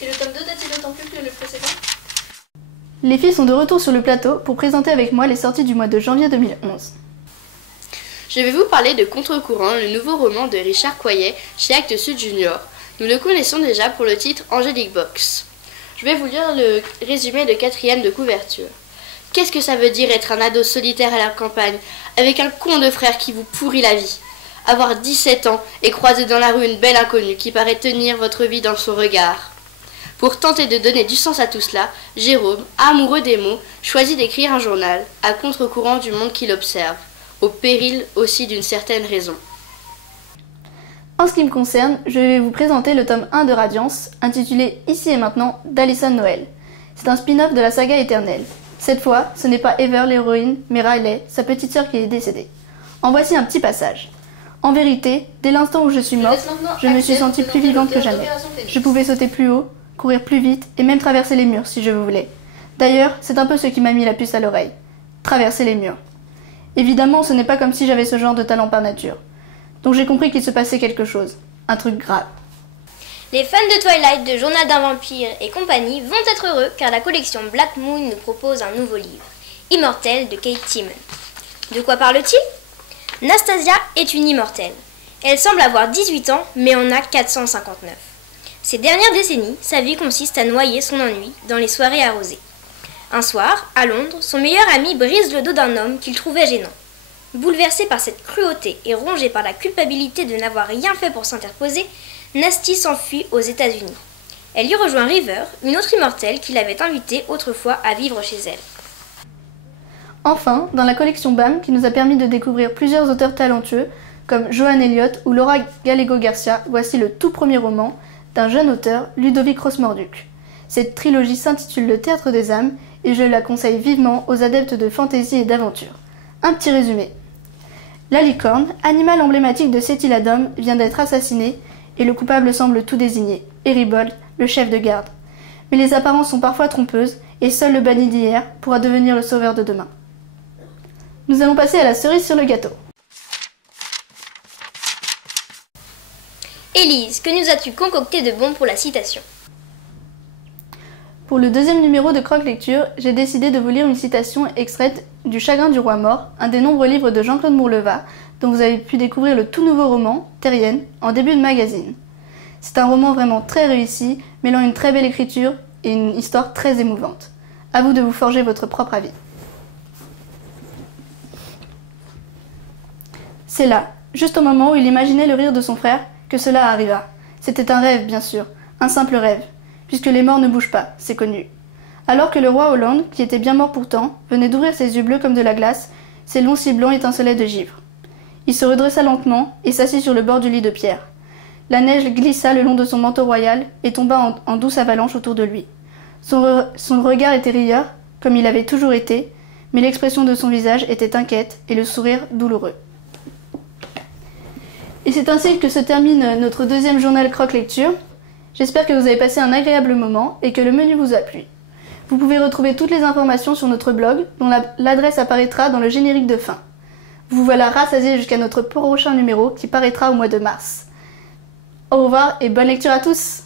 Et le tome 2 date-t-il d'autant plus que le précédent? Les filles sont de retour sur le plateau pour présenter avec moi les sorties du mois de janvier 2011. Je vais vous parler de Contre-courant, le nouveau roman de Richard Coyer chez Actes Sud Junior. Nous le connaissons déjà pour le titre Angélique Box. Je vais vous lire le résumé de 4e de couverture. Qu'est-ce que ça veut dire être un ado solitaire à la campagne, avec un con de frère qui vous pourrit la vie? Avoir 17 ans et croiser dans la rue une belle inconnue qui paraît tenir votre vie dans son regard. Pour tenter de donner du sens à tout cela, Jérôme, amoureux des mots, choisit d'écrire un journal, à contre-courant du monde qu'il observe, au péril aussi d'une certaine raison. En ce qui me concerne, je vais vous présenter le tome 1 de Radiance, intitulé Ici et maintenant d'Alison Noël. C'est un spin-off de la saga éternelle. Cette fois, ce n'est pas Ever l'héroïne, mais Riley, sa petite sœur qui est décédée. En voici un petit passage. En vérité, dès l'instant où je suis morte, je me suis sentie plus vivante que jamais. Je pouvais sauter plus haut, courir plus vite et même traverser les murs si je voulais. D'ailleurs, c'est un peu ce qui m'a mis la puce à l'oreille. Traverser les murs. Évidemment, ce n'est pas comme si j'avais ce genre de talent par nature. Donc j'ai compris qu'il se passait quelque chose. Un truc grave. Les fans de Twilight, de Journal d'un vampire et compagnie vont être heureux car la collection Black Moon nous propose un nouveau livre, Immortel de Kate Timon. De quoi parle-t-il? Nastasia est une immortelle. Elle semble avoir 18 ans, mais en a 459. Ces dernières décennies, sa vie consiste à noyer son ennui dans les soirées arrosées. Un soir, à Londres, son meilleur ami brise le dos d'un homme qu'il trouvait gênant. Bouleversée par cette cruauté et rongée par la culpabilité de n'avoir rien fait pour s'interposer, Nasty s'enfuit aux États-Unis. Elle y rejoint River, une autre immortelle qui l'avait invitée autrefois à vivre chez elle. Enfin, dans la collection BAM, qui nous a permis de découvrir plusieurs auteurs talentueux, comme Joan Elliott ou Laura Gallego Garcia, voici le tout premier roman d'un jeune auteur, Ludovic Rosmorduc. Cette trilogie s'intitule Le Théâtre des âmes et je la conseille vivement aux adeptes de fantaisie et d'aventure. Un petit résumé. La licorne, animal emblématique de Sétiladom, vient d'être assassinée et le coupable semble tout désigné, Eribold, le chef de garde. Mais les apparences sont parfois trompeuses et seul le banni d'hier pourra devenir le sauveur de demain. Nous allons passer à la cerise sur le gâteau. Élise, que nous as-tu concocté de bon pour la citation? Pour le deuxième numéro de Croque Lecture, j'ai décidé de vous lire une citation extraite du Chagrin du roi mort, un des nombreux livres de Jean-Claude Mourleva, dont vous avez pu découvrir le tout nouveau roman, Terrienne, en début de magazine. C'est un roman vraiment très réussi, mêlant une très belle écriture et une histoire très émouvante. À vous de vous forger votre propre avis. C'est là, juste au moment où il imaginait le rire de son frère, que cela arriva. C'était un rêve, bien sûr, un simple rêve, puisque les morts ne bougent pas, c'est connu. Alors que le roi Hollande, qui était bien mort pourtant, venait d'ouvrir ses yeux bleus comme de la glace, ses longs cils blancs étincelaient de givre. Il se redressa lentement et s'assit sur le bord du lit de pierre. La neige glissa le long de son manteau royal et tomba en douce avalanche autour de lui. Son regard était rieur, comme il avait toujours été, mais l'expression de son visage était inquiète et le sourire douloureux. Et c'est ainsi que se termine notre deuxième journal Croque Lecture. J'espère que vous avez passé un agréable moment et que le menu vous a plu. Vous pouvez retrouver toutes les informations sur notre blog, dont l'adresse apparaîtra dans le générique de fin. Vous voilà rassasiés jusqu'à notre prochain numéro qui paraîtra au mois de mars. Au revoir et bonne lecture à tous!